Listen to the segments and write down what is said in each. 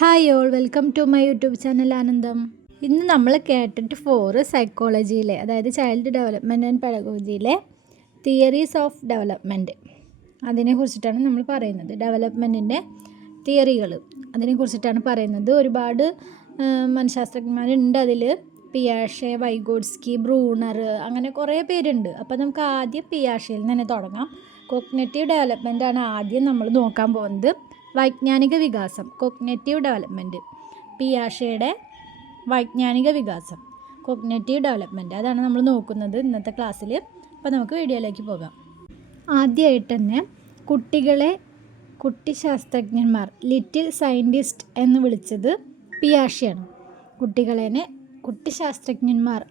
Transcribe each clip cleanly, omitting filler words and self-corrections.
Hi all, welcome to my YouTube channel Anandam. ഇന്ന് നമ്മൾ കേട്ടിട്ട് 4 സൈക്കോളജിയിലെ, അതായത് ചൈൽഡ് ഡെവലപ്മെൻറ്റ് ആൻഡ് പെഡഗോജിയിലെ തിയറീസ് ഓഫ് ഡെവലപ്മെൻറ്റ്, അതിനെക്കുറിച്ചിട്ടാണ് നമ്മൾ പറയുന്നത്. ഡെവലപ്മെൻറ്റിൻ്റെ തിയറികൾ അതിനെക്കുറിച്ചിട്ടാണ് പറയുന്നത്. ഒരുപാട് മനഃശാസ്ത്രജ്ഞന്മാരുണ്ട് അതിൽ. പിയാഷെ, വൈഗോട്സ്കി, ബ്രൂണർ, അങ്ങനെ കുറേ പേരുണ്ട്. അപ്പോൾ നമുക്ക് ആദ്യം പിയാഷയിൽ നിന്ന് തന്നെ തുടങ്ങാം. കോഗ്നിറ്റീവ് ഡെവലപ്മെൻ്റ് ആണ് ആദ്യം നമ്മൾ നോക്കാൻ പോകുന്നത്. വൈജ്ഞാനിക വികാസം, കോഗ്നിറ്റീവ് ഡെവലപ്മെൻറ്റ്, പിയാഷെയുടെ വൈജ്ഞാനിക വികാസം, കോഗ്നിറ്റീവ് ഡെവലപ്മെൻറ്റ്, അതാണ് നമ്മൾ നോക്കുന്നത് ഇന്നത്തെ ക്ലാസ്സിൽ. അപ്പോൾ നമുക്ക് വീഡിയോയിലേക്ക് പോകാം. ആദ്യമായിട്ട് തന്നെ കുട്ടി ശാസ്ത്രജ്ഞന്മാർ, ലിറ്റിൽ സയൻറ്റിസ്റ്റ് എന്ന് വിളിച്ചത് പിയാഷെയാണ്. കുട്ടി ശാസ്ത്രജ്ഞന്മാർ,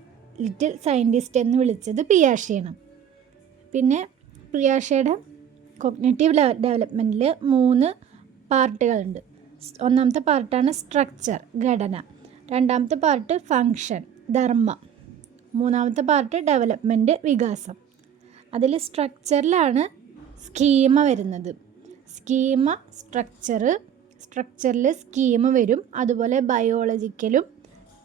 ലിറ്റിൽ സയൻറ്റിസ്റ്റ് എന്ന് വിളിച്ചത് പിയാഷെയാണ്. പിന്നെ പിയാഷെയുടെ കോഗ്നിറ്റീവ് ഡെവലപ്മെൻറ്റിൽ 3 പാർട്ടുകളുണ്ട്. ഒന്നാമത്തെ പാർട്ടാണ് സ്ട്രക്ചർ, ഘടന. രണ്ടാമത്തെ പാർട്ട് ഫങ്ഷൻ, ധർമ്മം. മൂന്നാമത്തെ പാർട്ട് ഡെവലപ്മെൻറ്റ്, വികാസം. അതിൽ സ്ട്രക്ചറിലാണ് സ്കീമ വരുന്നത്. സ്ട്രക്ചറിൽ സ്കീമ വരും. അതുപോലെ ബയോളജിക്കലും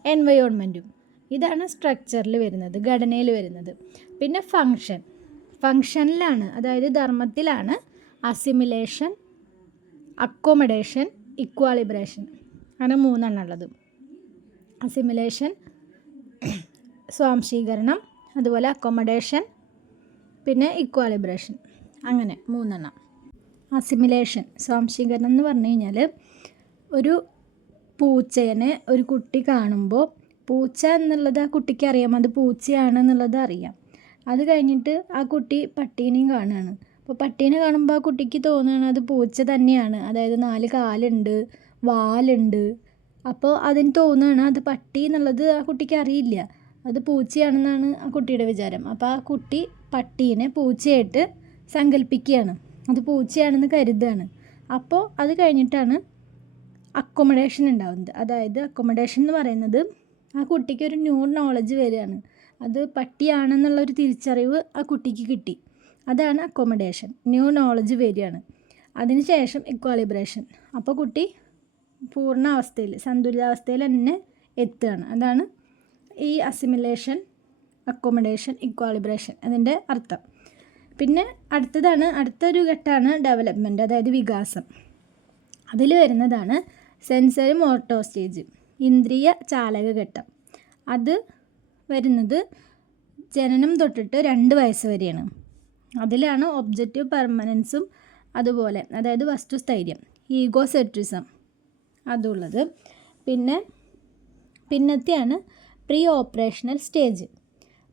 എൻവയോൺമെൻറ്റും. ഇതാണ് സ്ട്രക്ചറിൽ വരുന്നത്, ഘടനയിൽ വരുന്നത്. പിന്നെ ഫങ്ഷനിലാണ്, അതായത് ധർമ്മത്തിലാണ് അസിമിലേഷൻ, അക്കോമഡേഷൻ, ഇക്വാലിബ്രേഷൻ, അങ്ങനെ 3 ഉള്ളത്. അസിമിലേഷൻ, സ്വാംശീകരണം, അതുപോലെ അക്കോമഡേഷൻ, പിന്നെ ഇക്വാലിബ്രേഷൻ, അങ്ങനെ 3. അസിമിലേഷൻ, സ്വാംശീകരണം എന്ന് പറഞ്ഞു കഴിഞ്ഞാൽ, ഒരു പൂച്ചേനെ ഒരു കുട്ടി കാണുമ്പോൾ പൂച്ച എന്നുള്ളത് ആ കുട്ടിക്ക് അറിയാം, അത് പൂച്ചയാണെന്നുള്ളത് അറിയാം. അത് കഴിഞ്ഞിട്ട് ആ കുട്ടി പട്ടീനെയും കാണുകയാണ്. അപ്പോൾ പട്ടീനെ കാണുമ്പോൾ ആ കുട്ടിക്ക് തോന്നുകയാണ് അത് പൂച്ച തന്നെയാണ്, അതായത് 4 കാലുണ്ട്, വാലുണ്ട്. അപ്പോൾ അതിന് തോന്നുകയാണ് അത് പട്ടി എന്നുള്ളത് ആ കുട്ടിക്ക് അറിയില്ല, അത് പൂച്ചയാണെന്നാണ് ആ കുട്ടിയുടെ വിചാരം. അപ്പോൾ ആ കുട്ടി പട്ടീനെ പൂച്ചയായിട്ട് സങ്കല്പിക്കുകയാണ്, അത് പൂച്ചയാണെന്ന് കരുതുകയാണ്. അപ്പോൾ അത് കഴിഞ്ഞിട്ടാണ് അക്കോമഡേഷൻ ഉണ്ടാകുന്നത്. അതായത് അക്കോമഡേഷൻ എന്ന് പറയുന്നത് ആ കുട്ടിക്ക് ഒരു ന്യൂ നോളജ് വരികയാണ്, അത് പട്ടിയാണെന്നുള്ളൊരു തിരിച്ചറിവ് ആ കുട്ടിക്ക് കിട്ടി. അതാണ് അക്കോമഡേഷൻ, ന്യൂ നോളജ് വരികയാണ്. അതിനുശേഷം ഇക്വാലിബ്രേഷൻ, അപ്പോൾ കുട്ടി പൂർണ്ണ അവസ്ഥയിൽ, സന്തുലിതാവസ്ഥയിൽ തന്നെ എത്തുകയാണ്. അതാണ് ഈ അസിമിലേഷൻ, അക്കോമഡേഷൻ, ഇക്വാലിബ്രേഷൻ അതിൻ്റെ അർത്ഥം. പിന്നെ അടുത്തൊരു ഘട്ടമാണ് ഡെവലപ്മെൻറ്റ്, അതായത് വികാസം. അതിൽ വരുന്നതാണ് സെൻസറി മോട്ടോ സ്റ്റേജ്, ഇന്ദ്രിയ ചാലക ഘട്ടം. അത് വരുന്നത് ജനനം തൊട്ടിട്ട് 2 വയസ്സ് വരെയാണ്. അതിലാണ് ഒബ്ജക്റ്റീവ് പെർമനൻസും അതുപോലെ, അതായത് വസ്തുസ്ഥൈര്യം, ഈഗോസെട്രിസം അതുള്ളത്. പിന്നത്തെയാണ് പ്രീ ഓപ്പറേഷണൽ സ്റ്റേജ്,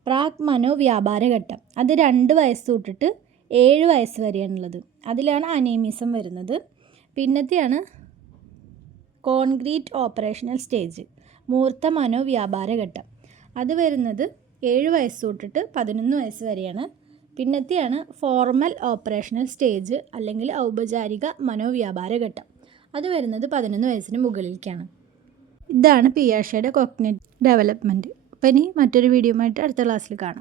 പ്രാക് മനോവ്യാപാര ഘട്ടം. അത് 2 വയസ്സ് തൊട്ടിട്ട് 7 വയസ്സ് വരെയാണുള്ളത്. അതിലാണ് അനീമിസം വരുന്നത്. പിന്നത്തെയാണ് കോൺക്രീറ്റ് ഓപ്പറേഷണൽ സ്റ്റേജ്, മൂർത്ത മനോവ്യാപാര ഘട്ടം. അത് വരുന്നത് 7 വയസ്സ് തൊട്ടിട്ട് 11 വയസ്സ് വരെയാണ്. പിന്നത്തെയാണ് ഫോർമൽ ഓപ്പറേഷണൽ സ്റ്റേജ്, അല്ലെങ്കിൽ ഔപചാരിക മനോവ്യാപാര ഘട്ടം. അത് വരുന്നത് 11 വയസ്സിന് മുകളിലേക്കാണ്. ഇതാണ് പിയാഷെയുടെ കോഗ്നിറ്റീവ് ഡെവലപ്മെൻറ്റ്. അപ്പോൾ ഇനി മറ്റൊരു വീഡിയോയുമായിട്ട് അടുത്ത ക്ലാസ്സിൽ കാണാം.